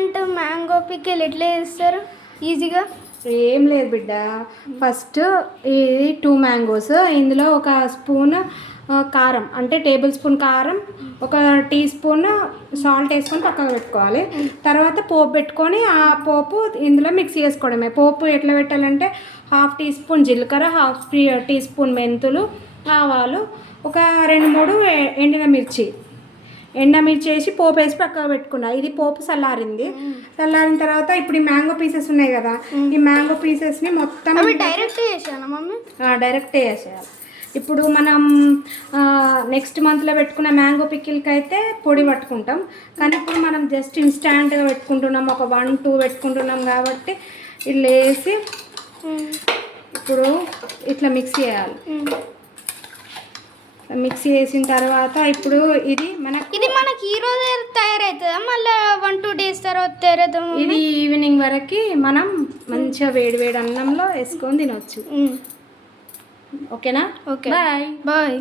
Instant mango pickle ఎట్లా చేస్తారు ఈజీగా? ఏం లేదు బిడ్డ, ఫస్ట్ ఇది 2 మ్యాంగోస్, ఇందులో ఒక స్పూన్ కారం అంటే టేబుల్ స్పూన్ కారం, ఒక టీ స్పూన్ సాల్ట్ వేసుకొని పక్కకు పెట్టుకోవాలి. తర్వాత పోపు పెట్టుకొని ఆ పోపు ఇందులో మిక్స్ చేసుకోవడమే. పోపు ఎట్లా పెట్టాలంటే 1/2 టీ స్పూన్ జీలకర్ర, 1/2 టీ స్పూన్ మెంతులు, ఆవాలు, ఒక 2-3 ఎండమిర్చి వేసి పోపు వేసి పక్కకు పెట్టుకున్నా. ఇది పోపు చల్లారింది. చల్లారిన తర్వాత ఇప్పుడు ఈ మ్యాంగో పీసెస్ ఉన్నాయి కదా, ఈ మ్యాంగో పీసెస్ని మొత్తం డైరెక్ట్ చేసాను మమ్మీ. డైరెక్ట్ వేసేయాలి. ఇప్పుడు మనం నెక్స్ట్ మంత్లో పెట్టుకున్న మ్యాంగో పికిల్కి అయితే పొడి పట్టుకుంటాం, కానీ ఇప్పుడు మనం జస్ట్ ఇన్స్టాంట్గా పెట్టుకుంటున్నాం, ఒక 1-2 పెట్టుకుంటున్నాం కాబట్టి ఇట్లా వేసి ఇప్పుడు ఇట్లా మిక్స్ చేయాలి. మిక్సీ వేసిన తర్వాత ఇప్పుడు ఇది మనకి ఈ రోజు తయారవుతుందా మళ్ళీ 1-2 డేస్ తర్వాత తయారవుతాం? ఇది ఈవినింగ్ వరకు మనం మంచిగా వేడి వేడి అన్నంలో వేసుకొని తినొచ్చు. ఓకేనా? Okay, bye.